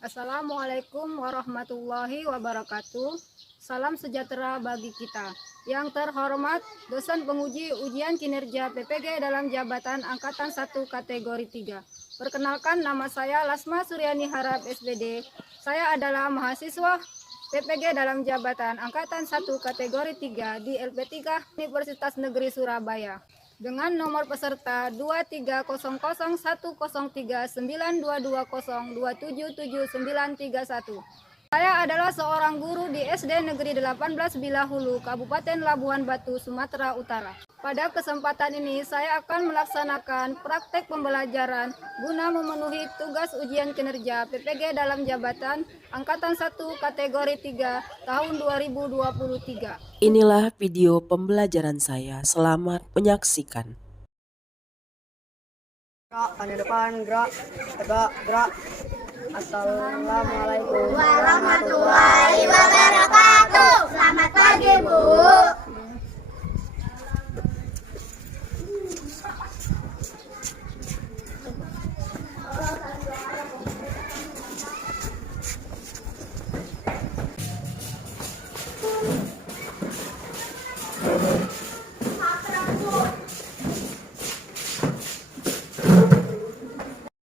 Assalamualaikum warahmatullahi wabarakatuh. Salam sejahtera bagi kita. Yang terhormat dosen penguji ujian kinerja PPG dalam jabatan Angkatan 1 kategori 3. Perkenalkan, nama saya Lasma Suryani Harap SBD. Saya adalah mahasiswa PPG dalam jabatan Angkatan 1 kategori 3 di LP3 Universitas Negeri Surabaya. Dengan nomor peserta 2301039220277931. Saya adalah seorang guru di SD Negeri 18 Bilahulu, Kabupaten Labuhan Batu, Sumatera Utara. Pada kesempatan ini saya akan melaksanakan praktek pembelajaran guna memenuhi tugas ujian kinerja PPG dalam jabatan Angkatan 1 kategori 3 tahun 2023. Inilah video pembelajaran saya. Selamat menyaksikan. Gerak, tanda depan, gerak, tegak, gerak. Assalamualaikum warahmatullahi wabarakatuh. Selamat pagi, Bu.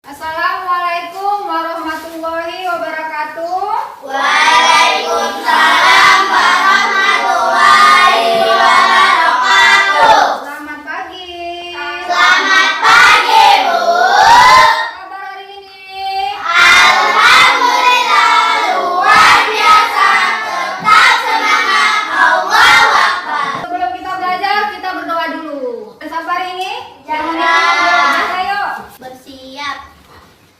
Assalamualaikum warahmatullahi wabarakatuh. Waalaikumsalam warahmatullahi wabarakatuh. Selamat pagi. Selamat pagi, Bu. Apa kabar hari ini? Alhamdulillah, luar biasa. Tetap semangat. Allahu Akbar. Sebelum kita belajar, kita berdoa dulu. Sampai hari ini, Jangan. ayo. Bersiap.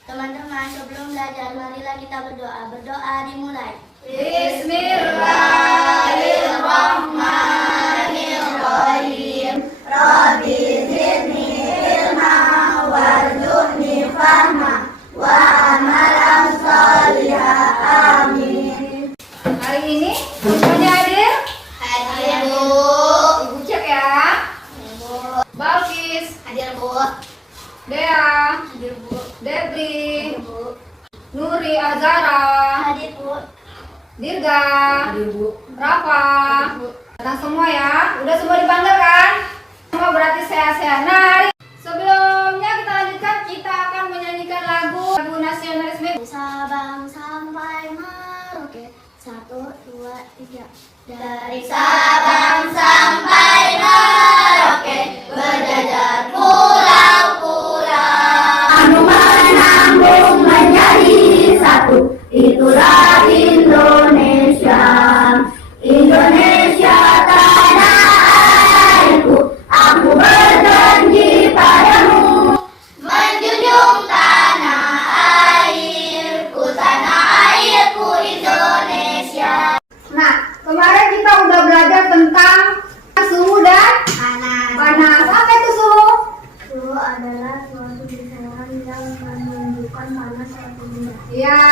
Teman-teman, sebelum belajar, marilah kita berdoa. Berdoa dimulai. Bismillahirrahmanirrahim. Rabbi zidni ilma warzuqni fahma wa amalan sholihah. Amin. Hari ini semuanya hadir? Hadir, Bu. Ibu cek ya. Bu. Balkis, Hadir, Bu. Dea, Hadir, Bu. Debri, Bu. Nuri Azara, Hadir, Bu. Dirga, Rafa. Datang semua ya. Udah semua dipanggil kan? Semua berarti sehat-sehat. Nah, sebelumnya kita lanjutkan, kita akan menyanyikan lagu nasionalisme. Sabang sampai Merauke. 1, 2, 3. Dari Sabang sampai Merauke, berjajar pulau-pulau. Anu menambung menjadi satu, itulah Indonesia. Indonesia tanah airku, aku berjanji padamu. Menjunjung tanah airku Indonesia. Nah, kemarin kita udah belajar tentang suhu dan panas. Apa itu suhu? Suhu adalah suatu kisaran yang menunjukkan panas atau tidak. Iya,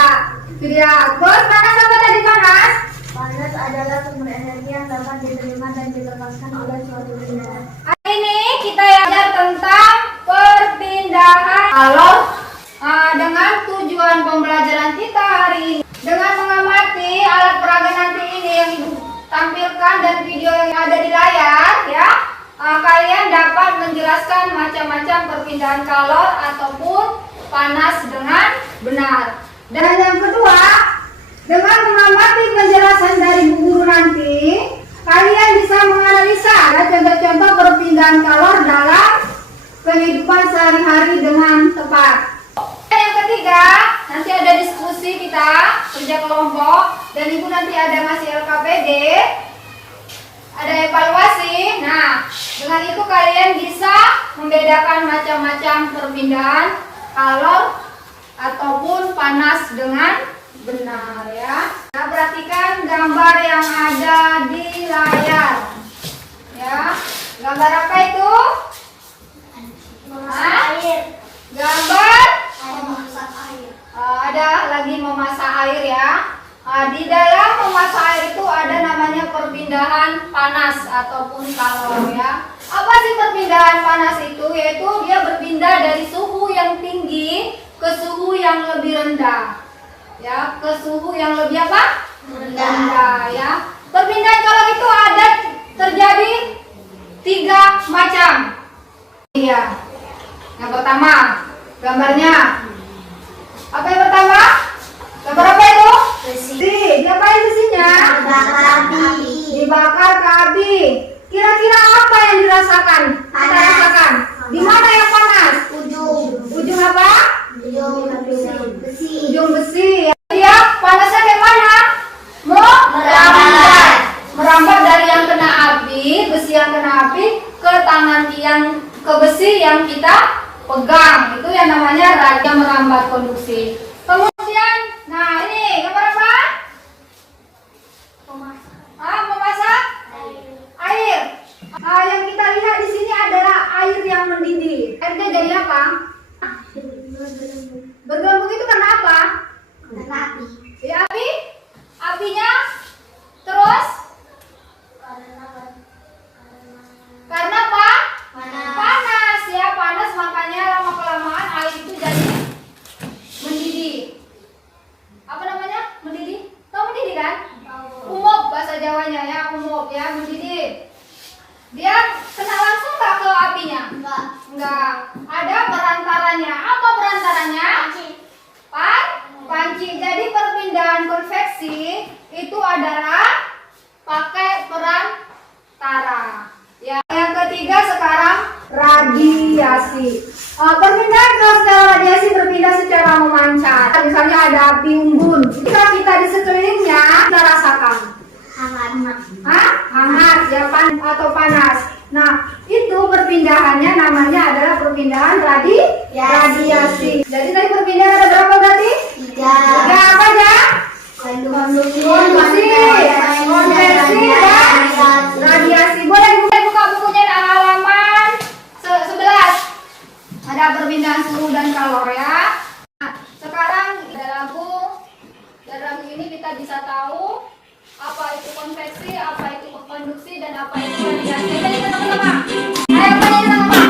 itu dia. Terus panas apa tadi panas? Panas adalah sumber energi yang dapat diterima dan dilepaskan oleh suatu benda. Hari ini kita belajar tentang perpindahan alur dengan tujuan pembelajaran kita hari ini. Dengan mengamati alat peraga nanti ini yang Ibu tampilkan dan video yang ada di layar ya, kalian dapat menjelaskan macam-macam perpindahan kalor ataupun panas dengan benar. Dan yang kedua, dengan mengamati penjelasan dari Bu Guru nanti, kalian bisa menganalisa ya, contoh-contoh perpindahan kalor dalam kehidupan sehari-hari dengan tepat. Dan yang ketiga, nanti ada diskusi kita, kerja kelompok, dan Ibu nanti ada ngasih LKPD, ada evaluasi. Nah, dengan itu kalian bisa membedakan macam-macam perpindahan kalor ataupun panas dengan benar ya. Nah, perhatikan gambar yang ada di layar. Ya. Gambar apa itu? Air. Gambar Memasak air. ada lagi memasak air ya. Di dalam memasak air itu ada namanya perpindahan panas ataupun kalor ya. Apa sih perpindahan panas itu? Yaitu dia berpindah dari suhu yang tinggi ke suhu yang lebih rendah. ya ke suhu yang lebih apa? Rendah ya. Perpindahan kalor itu ada terjadi 3 macam. Iya. Yang pertama, gambarnya. Apa yang pertama? Gambar apa itu? Besi. Diapain besinya? Dibakar ke api. Kira-kira apa yang dirasakan? Kita rasakan. Di mana yang panas? Ujung apa? Ujung besi. Dia panasnya kayak mana? Merambat dari yang kena api, besi yang kena api ke tangan yang ke besi yang kita pegang. Itu yang namanya raja merambat konduksi. Kemudian, nah ini gambar apa? Memasak air. Nah, yang kita lihat di sini adalah air yang mendidih. Airnya jadi apa? Bergelembung itu karena apa? Ya, api. Apinya terus karena apa? Panas ya, panas, makanya lama kelamaan air itu jadi mendidih. Apa namanya? Mendidih? Tahu mendidih kan? Umup bahasa Jawanya ya, umup ya, mendidih. Dia kena langsung nggak ke apinya? Enggak. Ada perantaranya. Apa perantaranya? Panci. Jadi perpindahan konveksi itu adalah pakai perantara. Ya, yang ketiga sekarang radiasi. Perpindahan kalau secara radiasi berpindah secara memancar. Misalnya ada api unggun. Jika kita di sekelilingnya, kita rasakan hangat ya, atau panas. Nah, itu perpindahannya namanya adalah perpindahan radiasi. Jadi tadi perpindahan ada berapa berarti? 3 apa aja? Konduksi, konversi, dan radiasi. Boleh buka bukunya di halaman 11. Ada perpindahan suhu dan kalor ya. Nah, sekarang dari lagu ini kita bisa tahu apa itu konveksi, apa itu konduksi, dan apa itu radiasi. Jadi teman-teman, ayo tanya teman-teman.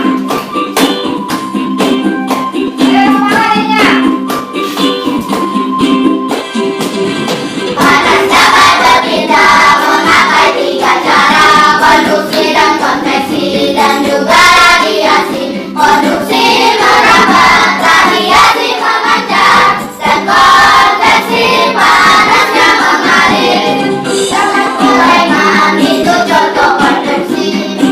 Panas dapat berpindah memakai 3 cara, konduksi dan konveksi dan juga radiasi. Konduksi merambat, radiasi memancar, dan konveksi panasnya mengalir. Sangat gorengan itu contoh konveksi,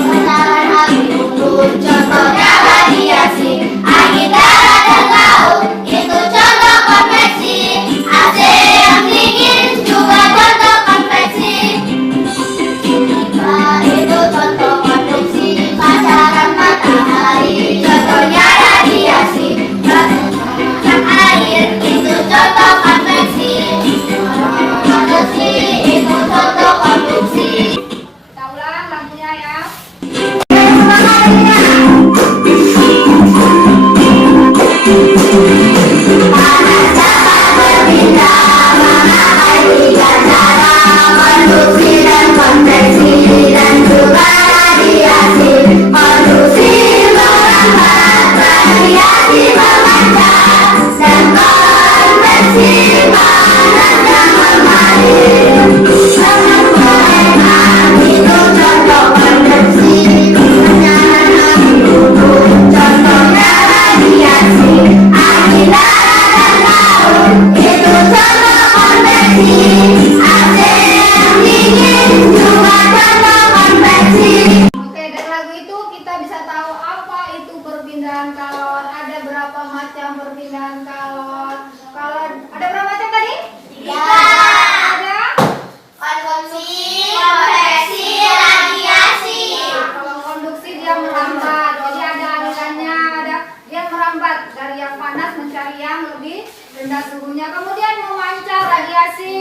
menahan api unggun contohnya radiasi. Angin darat dan laut itu contoh konveksi, AC yang dingin juga contoh konveksi. Itu contoh konduksi, pancaran matahari contohnya radiasi. Letusan air itu contoh konveksi, konduksi itu contoh konduksi. Kita ulang lagunya ya. Konduksi dan konveksi dan juga radiasi. Konduksi merambat, radiasi memancar, dan konveksi panasnya mengalir. Sangat gorengan itu contoh konveksi, menahan api unggun contohnya radiasi. Angin darat dan laut itu contoh konveksi, AC yang dingin juga contoh konveksi. Oke, dari lagu itu kita bisa tahu apa itu perpindahan kalor. Ada berapa macam perpindahan kalor? Kalau ada berapa macam tadi? 3. Ada. Konduksi, konveksi, radiasi. Nah, kalau konduksi dia merambat. Jadi ada alirannya, dia merambat dari yang panas mencari yang lebih rendah suhunya. Kemudian memancar, radiasi.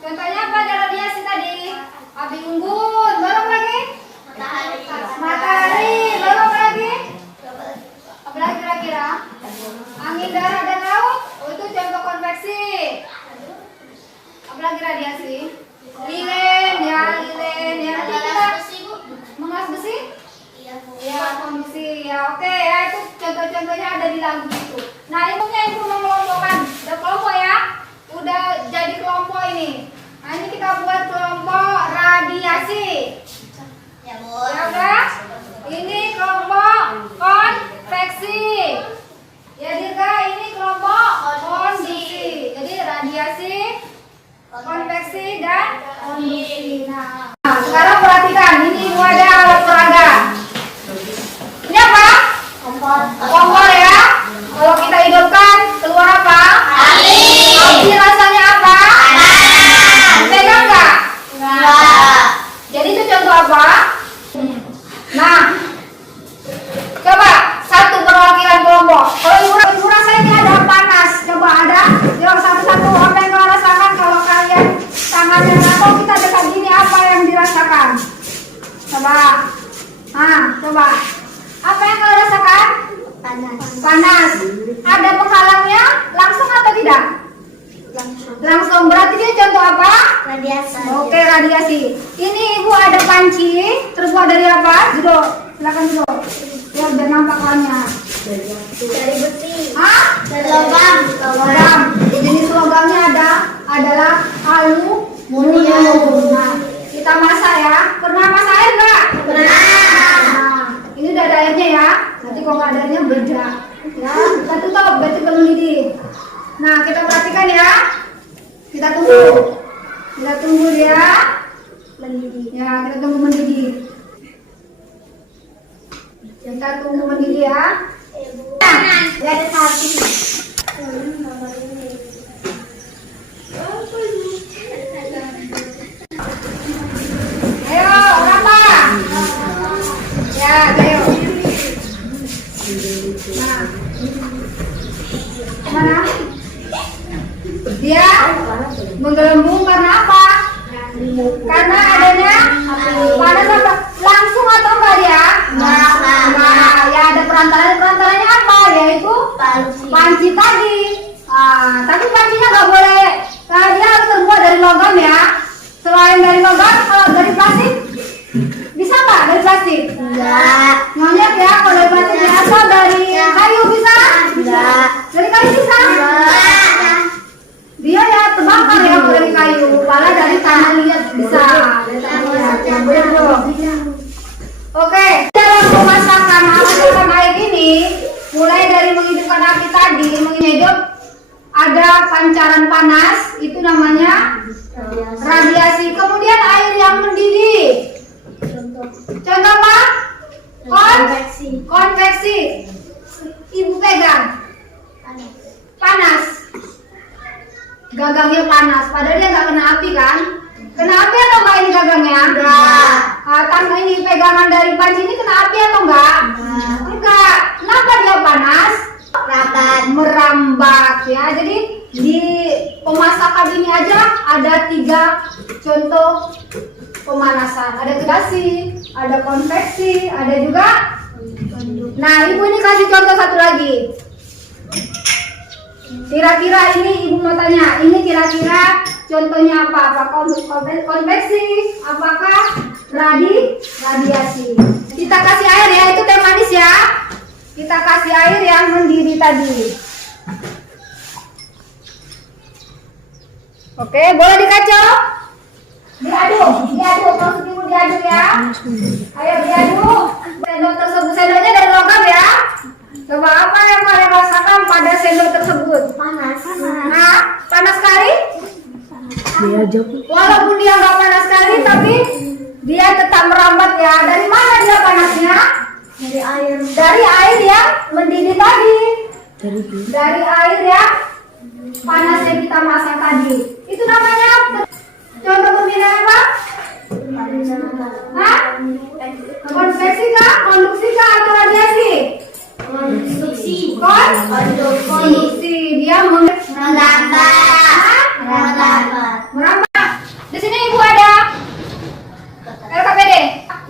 Contohnya apa ada radiasi tadi? Api unggun, belum lagi? Matahari, belum lagi? Apalagi kira-kira? Angin darat dan laut, itu contoh konveksi. Apalagi radiasi? Lilin ya. Nanti kita mengas besi? Ya, konduksi ya. Oke ya, itu contoh-contohnya ada di lagu itu. Nah, ilmunya itu mengelompokkan. Ada kelompok ya. sudah jadi kelompok ini. Nah, ini kita buat kelompok radiasi. Ya, Bu. Ya udah. Ini kelompok konveksi. Ya Dirga, ini kelompok konduksi. Jadi radiasi, konveksi dan konduksi. Nah, sekarang perhatikan, ini Ibu ada alat peraga. Ini apa? Kompor ya. Kalau kita hidupkan keluar apa? Api rasanya apa? Pegang nggak? Enggak. Jadi itu contoh apa? Nah, coba satu perwakilan kelompok. Kalau ibu rasain ini ada panas. Coba ada. Yuk satu-satu. Apa yang kau rasakan kalau kalian tangannya atau kita dekat gini, apa yang dirasakan? Coba. Nah, coba. Apa yang kau rasakan? Panas. Ada penghalangnya langsung atau tidak? Langsung. Berarti dia contoh apa? Radiasi. Oke, radiasi. Ini ibu ada panci terbuat dari apa? Judo. Silakan Judo. Ya biar nampak warnanya. Dari besi. Hah? Dari logam. Logam. Jenis logamnya adalah aluminium. Nah, kita masak ya. Pernah masak air nggak? Pernah. Nah, ini udah ada airnya ya. Nanti kalau nggak ada airnya beda. Ya, kita tutup berarti belum mendidih. Nah, kita perhatikan ya. Kita tunggu. Kita tunggu dia mendidih. Ya, kita tunggu mendidih. Kita tunggu mendidih ya. Nah, jadi sapi. Ayo, berapa? Ya, ayo. Nah, mana? Dia menggelembung karena apa? Karena adanya panas apa? Langsung atau enggak dia? Nah, ya ada perantaranya apa? Yaitu panci tadi. Tapi pancinya nggak boleh. Karena dia harus terbuat dari logam ya. Selain dari logam, kalau dari plastik bisa nggak dari plastik? Enggak. Monyet ya, kalau dari plastik ya. Atau dari kayu bisa? Enggak. Dari kayu bisa? Dia ya terbakar ya kalau dari kayu. Malah dari tanah liat bisa. Dari tanah liat. Ya, boleh bro. Oke, dalam pemasakan air ini, mulai dari menghidupkan api tadi, menghidup ada pancaran panas, itu namanya radiasi. Kemudian air yang mendidih. Contoh apa? Konveksi. Ibu pegang. Panas. Gagangnya panas. Padahal dia nggak kena api kan? Kena api atau enggak ini gagangnya? Enggak. Tangga ini pegangan dari panci ini kena api atau enggak? Enggak. Kenapa dia panas? Merambat ya. Jadi di pemasakan ini aja ada 3 contoh pemanasan. Ada gerasi, ada konveksi, ada juga. Nah, ibu ini kasih contoh satu lagi. Kira-kira ini ibu mau tanya, ini kira-kira contohnya apa? Apakah konveksi? Apakah radiasi? Kita kasih air ya, itu teh manis ya. Kita kasih air yang mendidih tadi. Oke, boleh dikacau? Diaduk, maksud ibu diaduk ya. Ayo diaduk. Sendok tersebut, sendoknya dari logam ya. Coba apa yang kalian rasakan pada sendok tersebut? Panas. Nah, panas sekali? Walaupun dia nggak panas sekali, tapi dia tetap merambat ya. Dari mana dia panasnya? Dari air. Dari air yang mendidih tadi. Dari air yang panas yang kita masak tadi. Itu namanya contoh pembinaan apa? Hah? Konveksi kah? Konduksi kah? Atau radiasi? Konduksi. Konduksi. Dia merambat. Di sini ibu ada LKPD,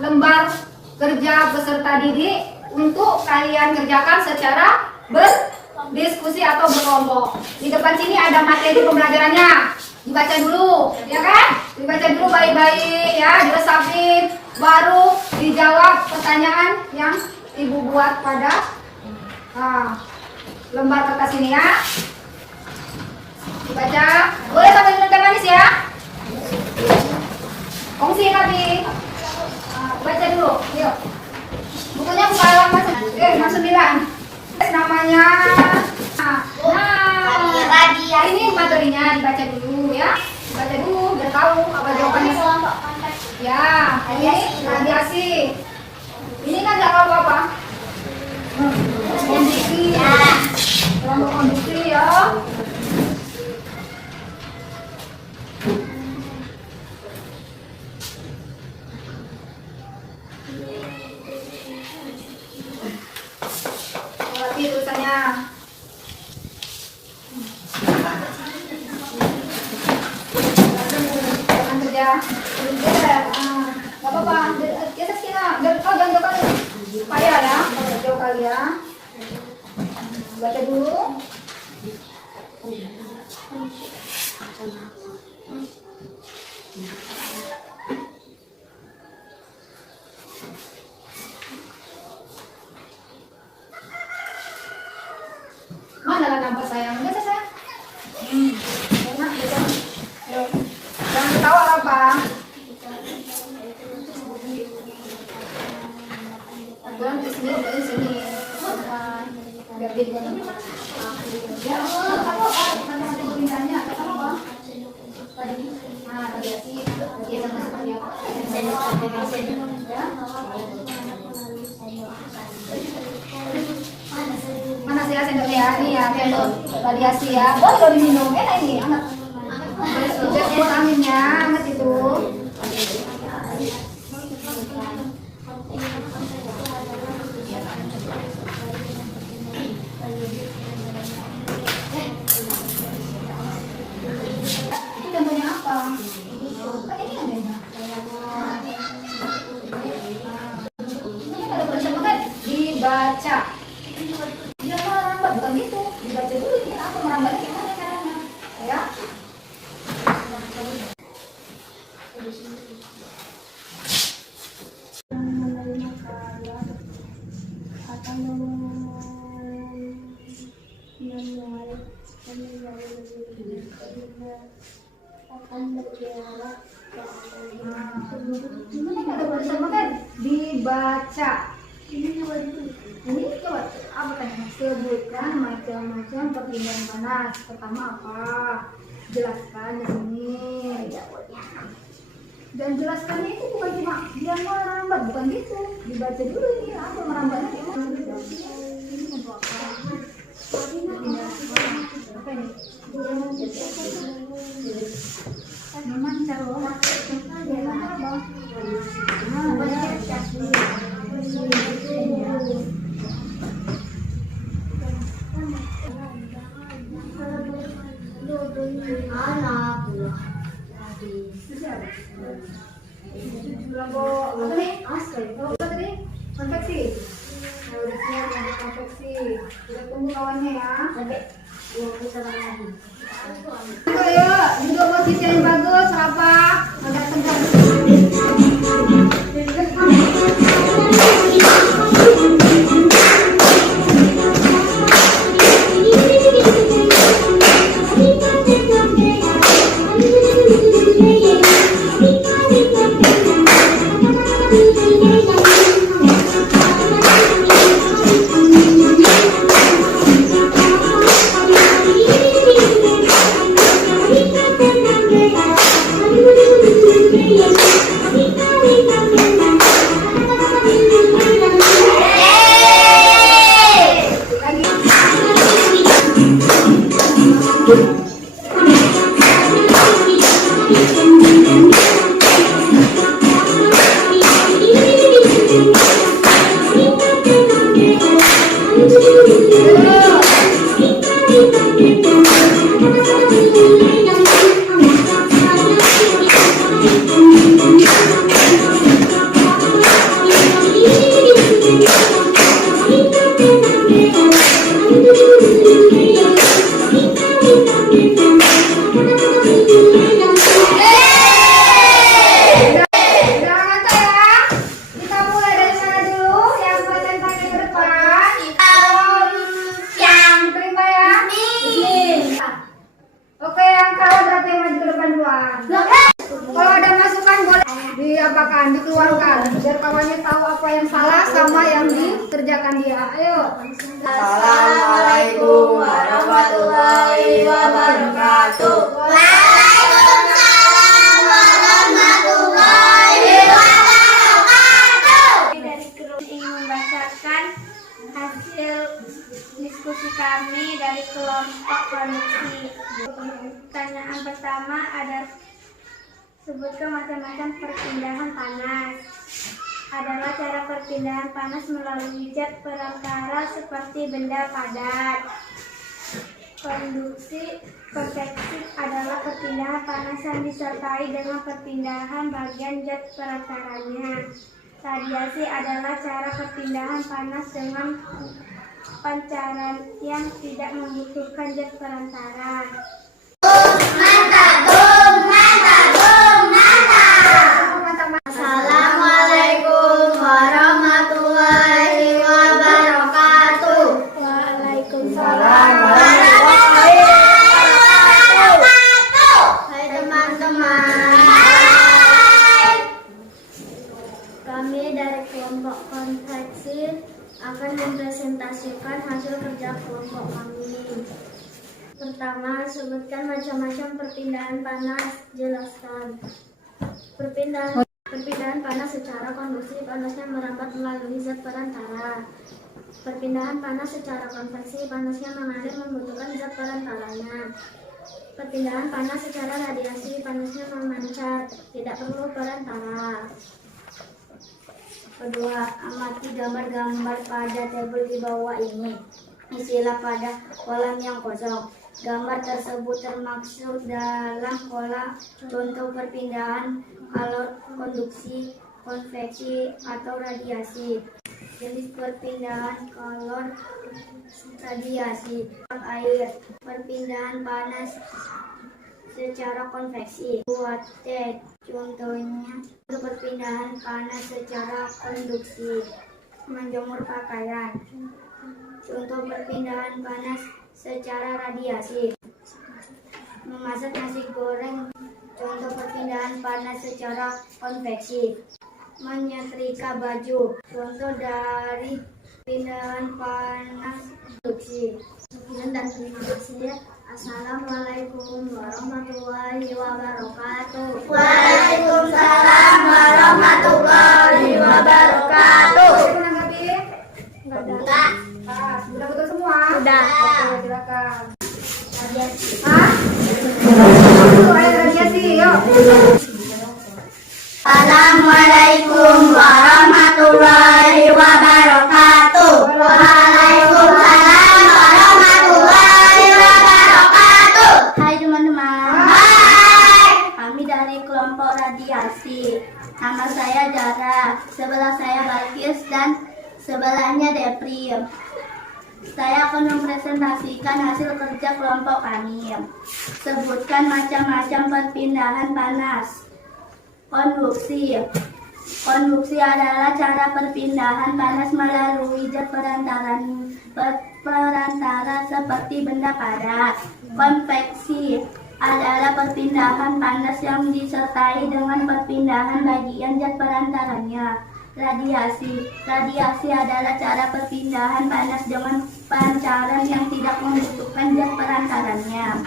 lembar kerja peserta didik untuk kalian kerjakan secara berdiskusi atau berkelompok. Di depan sini ada materi pembelajarannya. Dibaca dulu, ya kan? Dibaca dulu baik-baik ya, diresapin, baru dijawab pertanyaan yang ibu buat pada lembar kertas ini ya. Baca. Boleh sambil minum teh manis ya. Kongsi tapi. Baca dulu. Yuk. Bukunya buka halaman 69. Namanya. Nah, ini materinya dibaca dulu ya. Dibaca dulu biar tahu apa jawabannya. Ya, ini radiasi. Ini kan nggak tahu apa. Kondisi. Kelompok kondisi ya. Berarti tulisannya. Jangan kerja. Gak apa-apa. Di atas kita. Jangan jauh kali. Payah ya. Jauh kali ya. Baca dulu. Mana lah nampak sayang? Biasa sayang. Enak gitu. Jangan ketawa apa? Jangan di sini, di sini. Biar dia juga nampak. Ya, mana ada pembinanya? Apa? Nah, radiasi. Dia sama seperti apa? Ya. Mana sih sendok ya? Ini ya, sendok radiasi ya. Boleh kalau diminum, enak ini, hangat. Buat anginnya, hangat itu. Itu contohnya apa? Kan ini adanya. Ini ada tulisan kan dibaca. Dia merambat bukan gitu. Dibaca dulu ini apa merambatnya gimana caranya? Ya. Ini ada tulisan kan dibaca. Ini coba apa tanya? Sebutkan macam-macam perpindahan panas. Pertama apa? Jelaskan di sini. Dan jelaskannya itu bukan cuma dia merambat, bukan gitu. Dibaca dulu ini apa merambatnya gimana? Ini untuk apa? Apa ini? Memancar loh. Konveksi. Konveksi. Kita tunggu kawannya ya. Ayo, duduk posisi yang bagus, rapat, agak tegak. Thank you. Assalamualaikum warahmatullahi wabarakatuh. Waalaikumsalam warahmatullahi wabarakatuh. Dari grup ingin membacakan hasil diskusi kami dari kelompok produksi. Pertanyaan pertama ada sebutkan macam-macam perpindahan panas. Adalah cara perpindahan panas melalui zat perantara seperti benda padat. Konduksi konvektif adalah perpindahan panas yang disertai dengan perpindahan bagian zat perantaranya. Radiasi adalah cara perpindahan panas dengan pancaran yang tidak membutuhkan zat perantara. Assalamualaikum warahmatullahi wabarakatuh. Waalaikumsalam. Hai teman-teman. Kami dari kelompok konveksi akan mempresentasikan hasil kerja kelompok kami. Pertama, sebutkan macam-macam perpindahan panas. Jelaskan. Perpindahan panas secara konduksi, panasnya merambat melalui zat perantara. Perpindahan panas secara konveksi, panasnya mengalir membutuhkan zat perantaranya. Perpindahan panas secara radiasi, panasnya memancar, tidak perlu perantara. Kedua, amati gambar-gambar pada tabel di bawah ini. Isilah pada kolam yang kosong. Gambar tersebut termaksud dalam kolam contoh perpindahan kalor, konduksi, konveksi, atau radiasi. Jenis perpindahan kalor, radiasi, air, perpindahan panas secara konveksi. Buat T, contohnya untuk perpindahan panas secara konduksi. Menjemur pakaian, contoh perpindahan panas secara radiasi. Memasak nasi goreng, contoh perpindahan panas secara konveksi. Menyetrika baju, contoh dari perpindahan panas konduksi. Sekian dan terima kasih. Assalamualaikum warahmatullahi wabarakatuh. Waalaikumsalam warahmatullahi wabarakatuh. Menanggapi? Enggak. Sudah betul semua? Sudah. Oke, silakan. Radiasi. Hah? Ayo radiasi, yuk. Assalamualaikum warahmatullahi wabarakatuh. Waalaikumsalam warahmatullahi wabarakatuh. Hai teman-teman. Hai. Kami dari kelompok radiasi. Nama saya Dara. Sebelah saya Balkis dan sebelahnya Deprim. Saya akan mempresentasikan hasil kerja kelompok kami. Sebutkan macam-macam perpindahan panas. Konduksi. Konduksi adalah cara perpindahan panas melalui zat perantara seperti benda padat. Konveksi adalah perpindahan panas yang disertai dengan perpindahan bagian zat perantaranya. Radiasi. Radiasi adalah cara perpindahan panas dengan pancaran yang tidak membutuhkan zat perantaranya.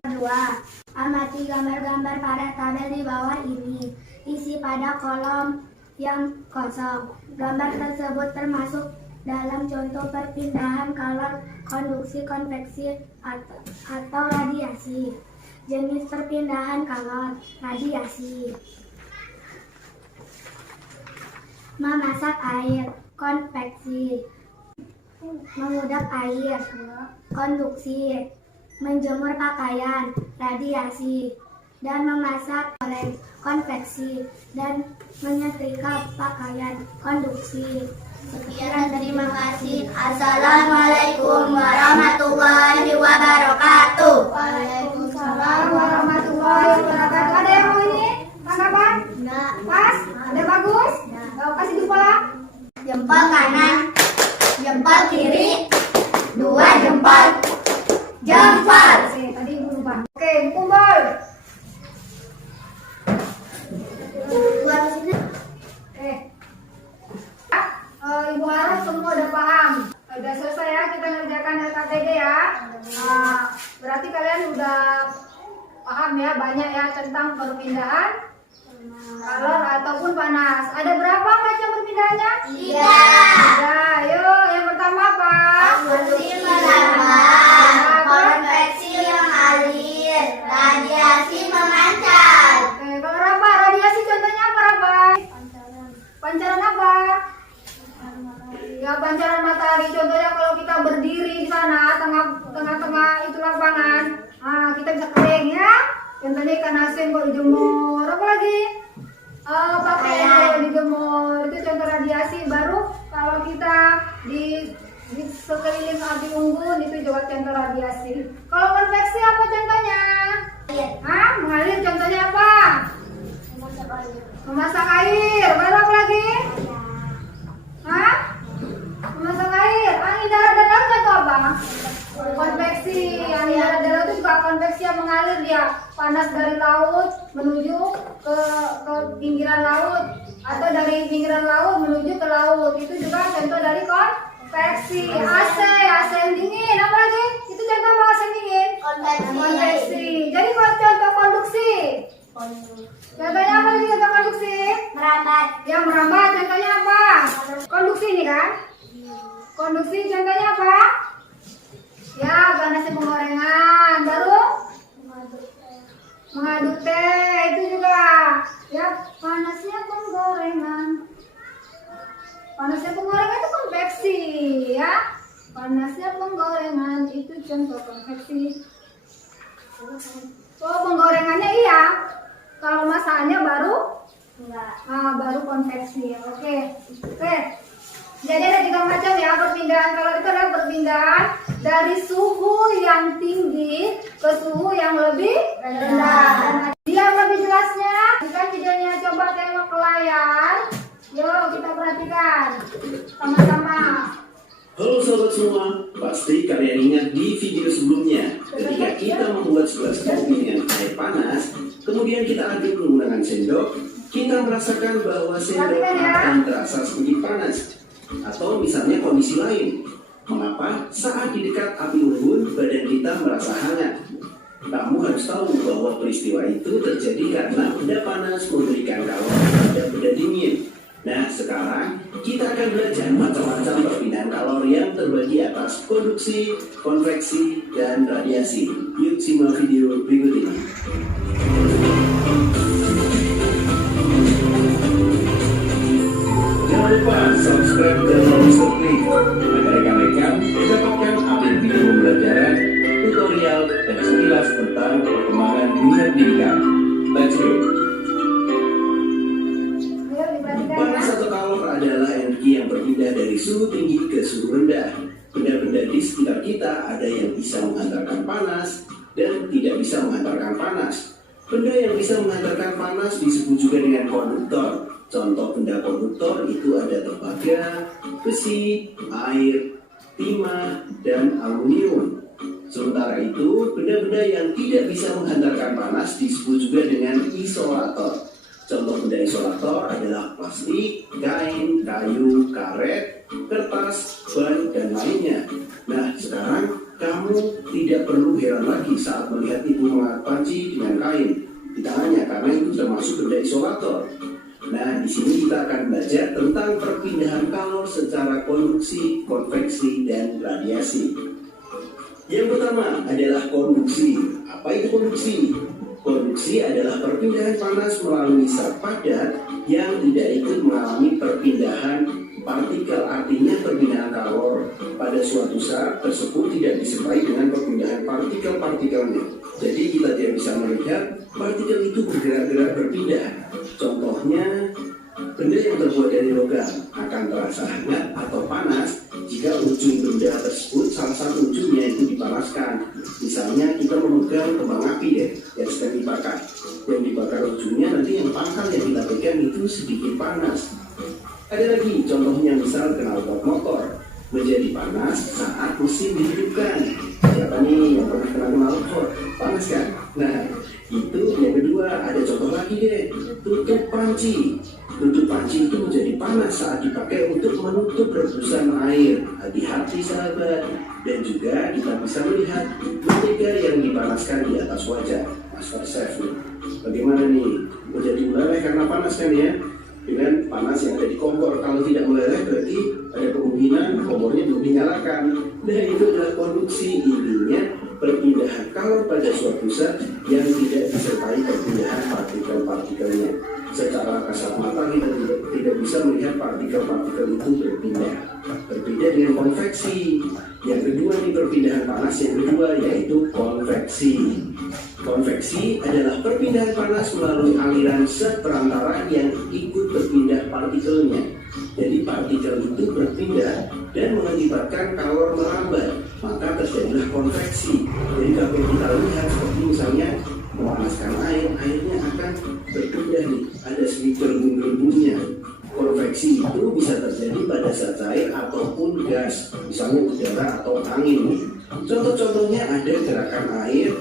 Kedua, amati gambar-gambar pada tabel di bawah ini. Isi pada kolom yang kosong. Gambar tersebut termasuk dalam contoh perpindahan kalor, konduksi, konveksi, atau radiasi. Jenis perpindahan kalor, radiasi. Memasak air, konveksi. Mengudap air, konduksi. Menjemur pakaian, radiasi. Dan memasak goreng, konveksi. Dan menyetrika pakaian, konduksi. Sekian, terima kasih. Assalamualaikum warahmatullahi wabarakatuh. Waalaikumsalam warahmatullahi wabarakatuh. Ada yang mau ini? Tanggapan? Enggak. Pas? Ada bagus? Kau kasih jempol. Jempol kanan, jempol kiri, dua jempol. Jempol. Oke, tadi ibu lupa. Oke, kumpul. Buat sini. Oke. Ibu harus perpindahan kalor ataupun panas. Ada berapa macam perpindahannya? 3. Tiga. Ayo, yang pertama apa? Konveksi pertama, konveksi mengalir, radiasi memancar. Oke, kalau apa? Radiasi contohnya apa, Raba? Pancaran apa? Ya, pancaran matahari. Contohnya kalau kita berdiri di sana, tengah-tengah itu lapangan, kita bisa kering ya. Contohnya ikan asin kalau dijemur. Apa lagi? Pakai dijemur. Itu contoh radiasi. Baru kalau kita di sekeliling api unggun itu juga contoh radiasi. Kalau konveksi apa contohnya? Mengalir. Contohnya apa? Memasak air. Baru apa lagi? Memasak air. Angin darat dan laut contoh apa? Konveksi. Angin darat dan laut itu juga konveksi yang mengalir dia. Panas dari laut menuju ke pinggiran laut atau dari pinggiran laut menuju ke laut. Itu juga contoh dari konveksi. AC yang dingin. Apa lagi? Itu contoh apa AC yang dingin? Konveksi. Jadi contoh konduksi. Contohnya apa tadi contoh konduksi? Merambat. Yang merambat contohnya apa? Konduksi ini kan? Konduksi contohnya apa? Ya, panasnya penggorengan. Baru? Mengaduk teh. Itu juga. Ya, panasnya penggorengan. Panasnya penggorengan itu konveksi ya. Panasnya penggorengan itu contoh konveksi. Oh, penggorengannya iya. Kalau masakannya baru? Enggak. Baru konveksi. Oke. Jadi ada 3 macam ya perpindahan. Kalau itu adalah perpindahan dari suhu yang tinggi ke suhu yang lebih rendah. Biar lebih jelasnya, jika videonya coba tengok ke layar. Yuk kita perhatikan sama-sama. Halo sobat semua, pasti kalian ingat di video sebelumnya ketika kita membuat segelas kopi dengan air panas, kemudian kita aduk menggunakan sendok, kita merasakan bahwa sendok akan terasa sedikit panas. Atau misalnya kondisi lain, mengapa saat di dekat api unggun badan kita merasa hangat? Kamu harus tahu bahwa peristiwa itu terjadi karena benda panas memberikan kalor pada benda dingin. Nah, sekarang kita akan belajar macam-macam perpindahan kalor yang terbagi atas konduksi, konveksi, dan radiasi. Yuk simak video berikut ini. Jangan lupa subscribe dan lonceng klik agar rekan-rekan mendapatkan update video pembelajaran, tutorial, dan sekilas tentang perkembangan dunia pendidikan. Let's go! Panas atau kalor adalah energi yang berpindah dari suhu tinggi ke suhu rendah. Benda-benda di sekitar kita ada yang bisa menghantarkan panas dan tidak bisa menghantarkan panas. Benda yang bisa menghantarkan panas disebut juga dengan konduktor. Contoh benda konduktor itu ada tembaga, besi, air, timah, dan aluminium. Sementara itu, benda-benda yang tidak bisa menghantarkan panas disebut juga dengan isolator. Contoh benda isolator adalah plastik, kain, kayu, karet, kertas, ban, dan lainnya. Nah, sekarang kamu tidak perlu heran lagi saat melihat ibu mengangkat panci dengan kain di tangannya karena itu termasuk benda isolator. Nah, di sini kita akan belajar tentang perpindahan kalor secara konduksi, konveksi, dan radiasi. Yang pertama adalah konduksi. Apa itu konduksi? Konduksi adalah perpindahan panas melalui zat padat yang tidak ikut mengalami perpindahan partikel. Artinya perpindahan kalor pada suatu zat tersebut tidak disertai dengan perpindahan partikel-partikelnya. Jadi kita tidak bisa melihat partikel itu bergerak-gerak berpindah. Contohnya, benda yang terbuat dari logam akan terasa hangat atau panas jika ujung benda tersebut salah satu ujungnya itu dipanaskan. Misalnya kita memegang kembang api yang sedang dibakar. Yang dibakar ujungnya nanti yang pangkal yang kita pegang itu sedikit panas. Ada lagi contohnya misal knalpot motor menjadi panas saat mesin dihidupkan. Siapa nih yang pernah kena knalpot? Panas kan? Nah, itu yang kedua. Ada contoh lagi tutup panci. Tutup panci itu menjadi panas saat dipakai untuk menutup rebusan air. Hati-hati sahabat. Dan juga kita bisa melihat mentega yang dipanaskan di atas wajah. Master Chef nih. Bagaimana nih? Menjadi meleleh karena panas kan ya? Dengan panas yang ada di kompor. Kalau tidak meleleh berarti ada kemungkinan kompornya belum dinyalakan. Nah itu adalah konduksi, intinya perpindahan kalor pada suatu zat yang tidak disertai perpindahan partikel-partikelnya. Secara kasat mata kita tidak bisa melihat partikel-partikel itu berpindah. Berbeda dengan konveksi. Yang kedua nih perpindahan panas yang kedua yaitu konveksi. Konveksi adalah perpindahan panas melalui aliran zat perantara yang ikut berpindah partikelnya. Jadi partikel itu berpindah dan mengakibatkan kalor melambat, maka terjadilah konveksi. Jadi kalau kita lihat seperti misalnya memanaskan air, airnya akan berpindah nih, ada sedikit gelembung-gelembungnya. Konveksi itu bisa terjadi pada zat cair ataupun gas, misalnya udara atau angin. Contoh-contohnya ada gerakan air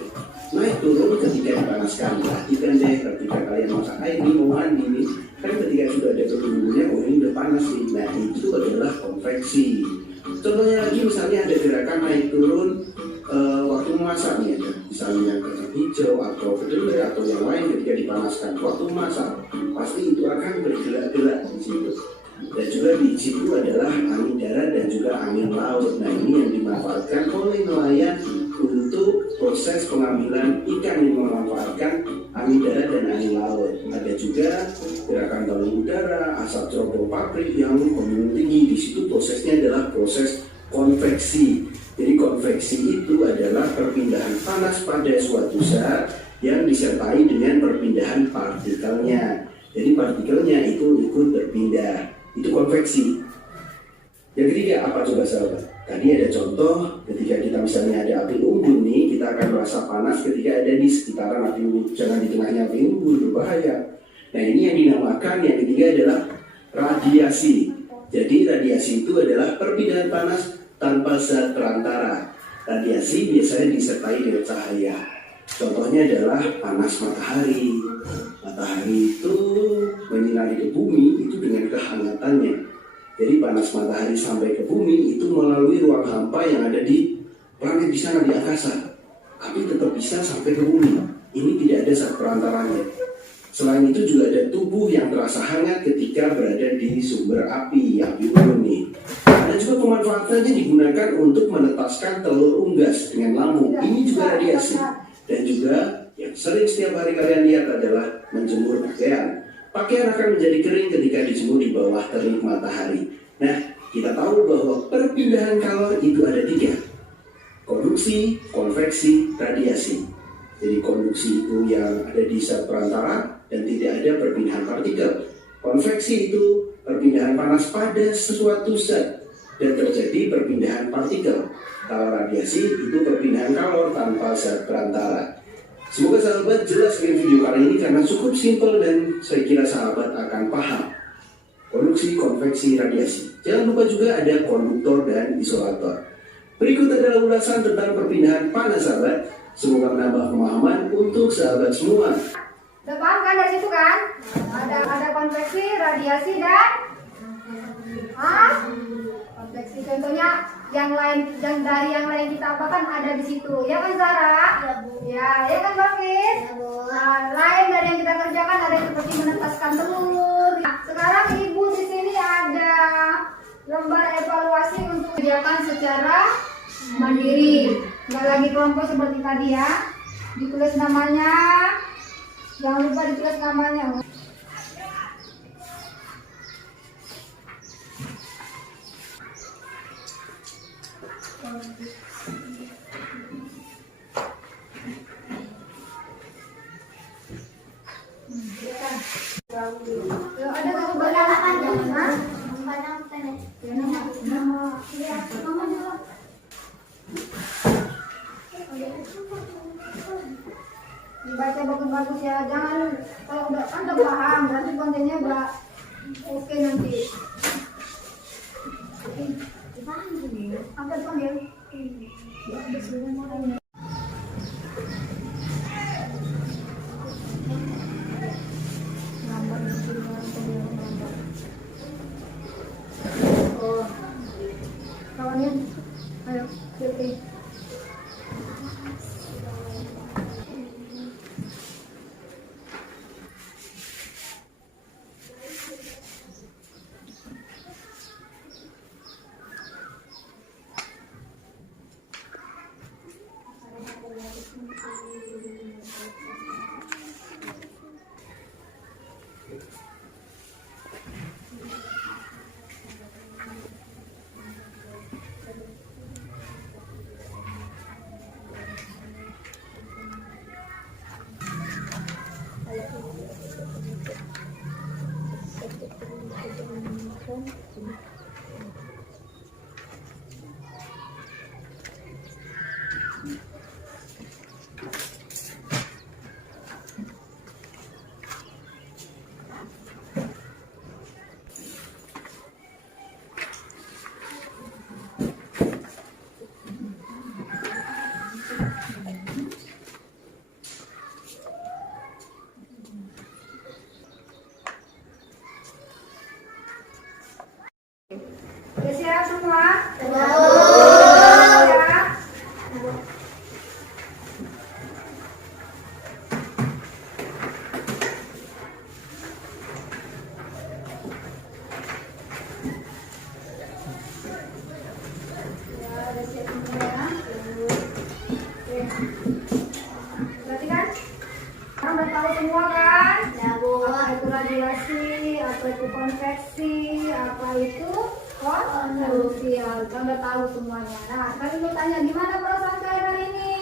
naik turun ketika dipanaskan. Perhatikan deh, ketika kalian masak air nih, mau mandi nih, kan ketika sudah ada gelembungnya, oh ini udah panas nih. Nah itu adalah konveksi. Contohnya lagi misalnya ada gerakan naik turun waktu memasak nih, ada misalnya kacang hijau atau kedelai atau yang lain ketika dipanaskan waktu memasak, pasti itu akan bergerak-gerak di situ. Dan juga di situ adalah angin darat dan juga angin laut. Nah ini yang dimanfaatkan oleh nelayan untuk proses pengambilan ikan yang memanfaatkan angin darat dan angin laut. Ada juga gerakan balon udara, asap cerobong pabrik yang membumbung tinggi. Di situ prosesnya adalah proses konveksi. Jadi konveksi itu adalah perpindahan panas pada suatu zat yang disertai dengan perpindahan partikelnya. Jadi partikelnya itu ikut berpindah. Itu konveksi. Yang ketiga apa coba sahabat? Tadi ada contoh ketika kita misalnya ada api unggun nih, kita akan merasa panas ketika ada di sekitaran api unggun. Jangan di tengahnya api unggun, berbahaya. Nah ini yang dinamakan, yang ketiga adalah radiasi. Jadi radiasi itu adalah perpindahan panas tanpa zat perantara. Radiasi biasanya disertai dengan cahaya. Contohnya adalah panas matahari. Matahari itu menyinari ke bumi itu dengan kehangatannya. Jadi panas matahari sampai ke bumi itu melalui ruang hampa yang ada di planet di sana di angkasa. Tapi tetap bisa sampai ke bumi. Ini tidak ada zat perantaranya. Selain itu juga ada tubuh yang terasa hangat ketika berada di sumber api unggun nih. Dan juga pemanfaatannya digunakan untuk menetaskan telur unggas dengan lambung. Ini juga radiasi. Dan juga yang sering setiap hari kalian lihat adalah menjemur pakaian. Pakaian akan menjadi kering ketika dijemur di bawah terik matahari. Nah, kita tahu bahwa perpindahan kalor itu ada 3. Konduksi, konveksi, radiasi. Jadi konduksi itu yang ada di zat perantara dan tidak ada perpindahan partikel. Konveksi itu perpindahan panas pada sesuatu zat dan terjadi perpindahan partikel. Kalau radiasi itu perpindahan kalor tanpa zat perantara. Semoga sahabat jelas dengan video kali ini karena cukup simpel dan saya kira sahabat akan paham. Konduksi, konveksi, radiasi. Jangan lupa juga ada konduktor dan isolator. Berikut adalah ulasan tentang perpindahan panas sahabat. Semoga menambah pemahaman untuk sahabat semua. Udah paham kan dari situ kan? Ada konveksi, radiasi dan konveksi. Contohnya yang lain dan dari yang lain kita apakan ada di situ. Ya kan Zara? Ya kan Barfis? Lain dari yang kita kerjakan ada yang seperti menetaskan telur. Nah, sekarang Ibu di sini ada lembar evaluasi untuk kerjakan secara mandiri. Nggak lagi kelompok seperti tadi ya. Ditulis namanya. Jangan lupa ditulis namanya. Ada kamu banyak dibaca bagus-bagus ya, jangan kalau udah paham berarti kontennya udah oke nanti. Apa panggil? Kawannya, ayo pilih. konveksi, apa itu konstruksi. Ya, kita udah tahu semuanya. Nah, sekarang lu tanya gimana perasaan kalian hari ini?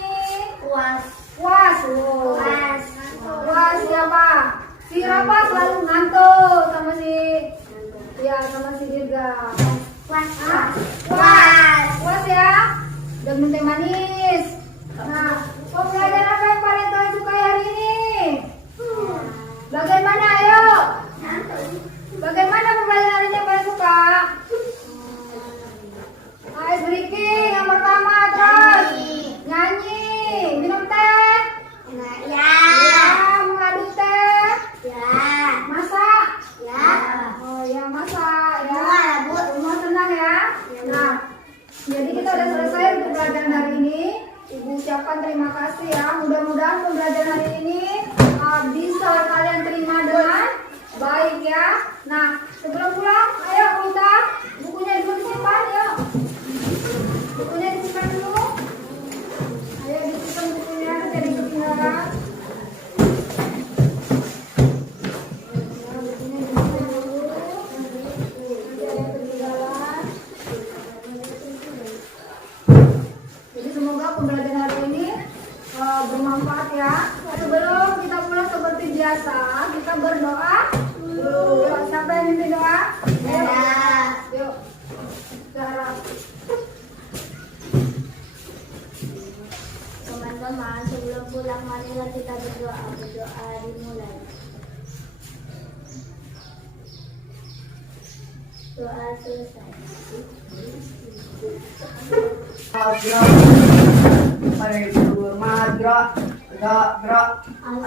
Puas. Puas. Oh. Puas. Puas siapa? Si Rafa selalu ngantuk sama si Dirga. Puas. Ah, Puas. Puas ya. Dan minum teh manis. Nah, pembelajaran apa yang paling kalian suka hari ini? Bagian mana ayo? Bagian mana pembelajaran hari ini yang paling suka? Ice breaking yang pertama, terus nyanyi, minum teh, Ya. mengaduk teh, Ya. masak. Ya. Oh ya, masak ya. Semua ya, Bu. Semua senang ya. Nah, jadi kita udah selesai untuk pelajaran hari ini. Ibu ucapkan terima kasih ya. Mudah-mudahan pembelajaran hari ini bisa kalian terima dengan baik ya. Nah, sebelum pulang, ayo minta bukunya dulu disimpan ya. Bukunya disimpan dulu. Ayo disimpan bukunya, jadi ketinggalan. Ya, bukunya disimpan dulu. Nanti ada yang ketinggalan. Jadi semoga pembelajaran hari ini bermanfaat ya. Sebelum kita pulang seperti biasa, kita berdoa dulu. Yuk, siapa yang mimpin doa? Ayo. Yuk. Zahra. Teman-teman, sebelum pulang marilah kita berdoa. Berdoa dimulai. Doa selesai.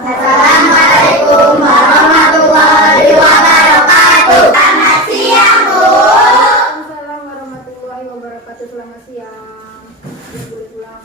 Assalamualaikum warahmatullahi wabarakatuh. Selamat siang, Bu. Waalaikumsalam warahmatullahi wabarakatuh. Selamat siang. Boleh pulang.